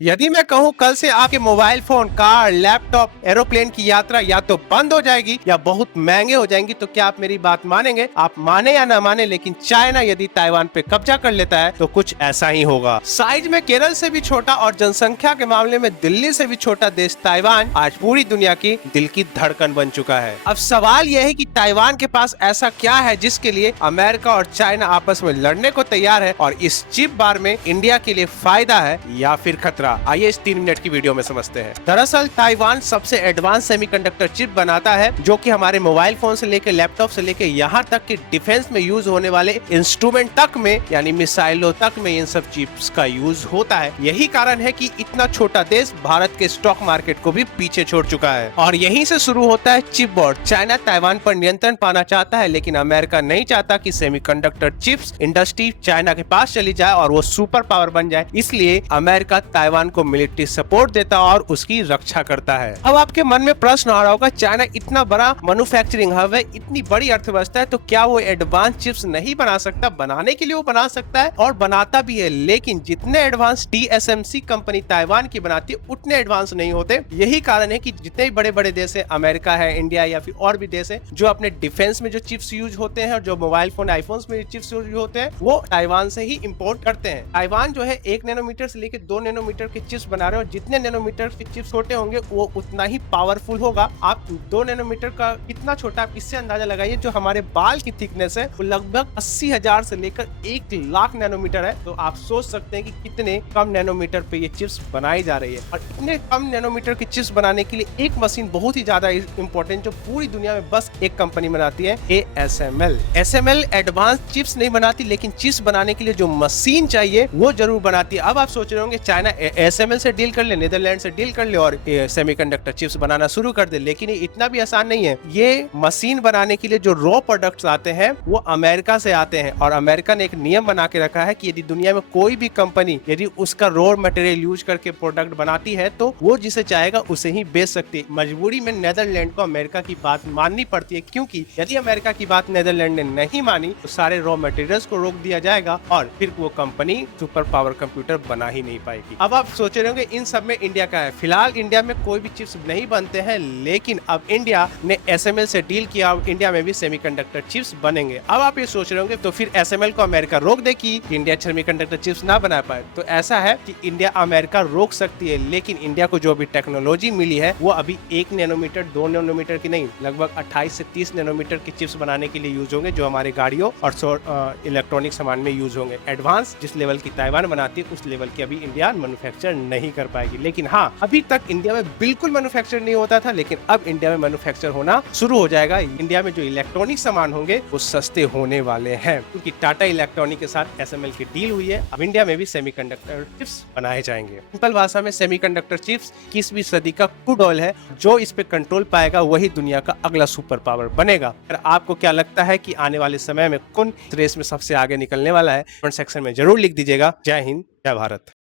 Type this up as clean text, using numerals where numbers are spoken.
यदि मैं कहूं कल से आपके mobile phone, car, laptop, aeroplane की यात्रा या तो बंद हो जाएगी या बहुत महंगे हो जाएंगी, तो क्या आप मेरी बात मानेंगे? आप माने या ना माने, लेकिन चाइना यदि ताइवान पे कब्जा कर लेता है तो कुछ ऐसा ही होगा। साइज में केरल से भी छोटा और जनसंख्या के मामले में दिल्ली से भी छोटा देश ताइवान आज पूरी दुनिया की दिल की धड़कन बन चुका है। अब सवाल यह है कि ताइवान के पास ऐसा क्या है जिसके लिए अमेरिका और चाइना आपस में लड़ने को तैयार है, और इस चिप बार में इंडिया के लिए फायदा है या फिर खतरा? आइए इस 3 मिनट की वीडियो में समझते हैं। दरअसल ताइवान सबसे एडवांस सेमीकंडक्टर चिप बनाता है जो कि हमारे मोबाइल फोन से लेकर लैपटॉप से लेकर यहाँ तक कि डिफेंस में यूज होने वाले इंस्ट्रूमेंट तक में, यानी मिसाइलों तक में इन सब चिप्स का यूज होता है। यही कारण है कि इतना छोटा देश भारत के स्टॉक मार्केट को भी पीछे छोड़ चुका है, और यहीं से शुरू होता है चिप वॉर। चाइना ताइवान पर नियंत्रण पाना चाहता है, लेकिन अमेरिका नहीं चाहता कि सेमीकंडक्टर चिप्स इंडस्ट्री चाइना के पास चली जाए और वो सुपर पावर बन जाए। इसलिए अमेरिका ताइवान को मिलिट्री सपोर्ट देता और उसकी रक्षा करता है। अब आपके मन में प्रश्न आ रहा होगा, चाइना इतना बड़ा मैन्युफैक्चरिंग हब है, इतनी बड़ी अर्थव्यवस्था है, तो क्या वो एडवांस चिप्स नहीं बना सकता? बनाने के लिए वो बना सकता है और बनाता भी है, लेकिन जितने एडवांस TSMC कंपनी ताइवान की बनाती है उतने एडवांस नहीं होते। यही कारण है कि जितने बड़े बड़े देश है, अमेरिका है, इंडिया या फिर और भी देश है, जो अपने डिफेंस में जो चिप्स यूज होते हैं और जो मोबाइल फोन आईफोन में चिप्स यूज होते हैं, वो ताइवान से ही इम्पोर्ट करते हैं। ताइवान जो है 1 नैनोमीटर से लेकर 2 नैनोमीटर के चिप्स बना रहे हो। जितने नैनोमीटर के चिप्स छोटे होंगे वो उतना ही पावरफुल होगा। आप 2 नैनोमीटर का कितना छोटा, आप इससे अंदाजा लगाइए। जो हमारे बाल की थिकनेस है वो लगभग 80,000 से लेकर 1 लाख नैनोमीटर है। तो आप सोच सकते हैं कि कितने कम नैनोमीटर पे ये चिप्स बनाई जा रही है। और इतने कम नैनोमीटर की चिप्स बनाने के लिए एक मशीन बहुत ही ज्यादा इंपॉर्टेंट, जो पूरी दुनिया में बस एक कंपनी बनाती है, ASML। ASML एडवांस चिप्स नहीं बनाती, लेकिन चिप्स बनाने के लिए जो मशीन चाहिए वो जरूर बनाती है। अब आप सोच रहे होंगे चाइना ASML से डील कर ले, नीदरलैंड से डील कर ले और सेमीकंडक्टर चिप्स बनाना शुरू कर दे, लेकिन ये इतना भी आसान नहीं है। ये मशीन बनाने के लिए जो रॉ प्रोडक्ट्स आते हैं वो अमेरिका से आते हैं, और अमेरिका ने एक नियम बना के रखा है कि यदि दुनिया में कोई भी कंपनी यदि उसका रॉ मटेरियल यूज करके प्रोडक्ट बनाती है तो वो जिसे चाहेगा उसे ही बेच सकती है। मजबूरी में नीदरलैंड को अमेरिका की बात माननी पड़ती है, क्योंकि यदि अमेरिका की बात नीदरलैंड ने नहीं मानी तो सारे रॉ मटेरियल्स को रोक दिया जाएगा और फिर वो कंपनी सुपर पावर कंप्यूटर बना ही नहीं पाएगी। अब आप सोच रहे होंगे इन सब में इंडिया का है। फिलहाल इंडिया में कोई भी चिप्स नहीं बनते हैं, लेकिन अब इंडिया ने SML से डील किया, इंडिया में भी सेमीकंडक्टर चिप्स बनेंगे। अब आप ये सोच रहे होंगे तो फिर SML को अमेरिका रोक दे कि इंडिया सेमीकंडक्टर चिप्स ना बना पाए। तो ऐसा है कि इंडिया अमेरिका रोक सकती है, लेकिन इंडिया को जो भी टेक्नोलॉजी मिली है वो अभी 1 नैनोमीटर 2 नैनोमीटर की नहीं, लगभग 28 से 30 नैनोमीटर की चिप्स बनाने के लिए यूज होंगे, जो हमारे गाड़ियों और इलेक्ट्रॉनिक सामान में यूज होंगे। एडवांस जिस लेवल की ताइवान बनाती है उस लेवल की अभी इंडिया मैन्युफैक्चर नहीं कर पाएगी। लेकिन हाँ, अभी तक इंडिया में बिल्कुल मैन्युफैक्चर नहीं होता था, लेकिन अब इंडिया में मैन्युफैक्चर होना शुरू हो जाएगा। इंडिया में जो इलेक्ट्रॉनिक सामान होंगे वो सस्ते होने वाले हैं, क्योंकि टाटा इलेक्ट्रॉनिक के साथ SML की डील हुई है। अब इंडिया में भी सेमीकंडक्टर चिप्स बनाए जाएंगे। सिंपल भाषा में सेमीकंडक्टर चिप्स 21वीं सदी का क्रूड ऑयल है, जो इस पे कंट्रोल पाएगा वही दुनिया का अगला सुपर पावर बनेगा। और आपको क्या लगता है कि आने वाले समय में कौन रेस में सबसे आगे निकलने वाला है? कमेंट सेक्शन में जरूर लिख दीजिएगा। जय हिंद, जय भारत।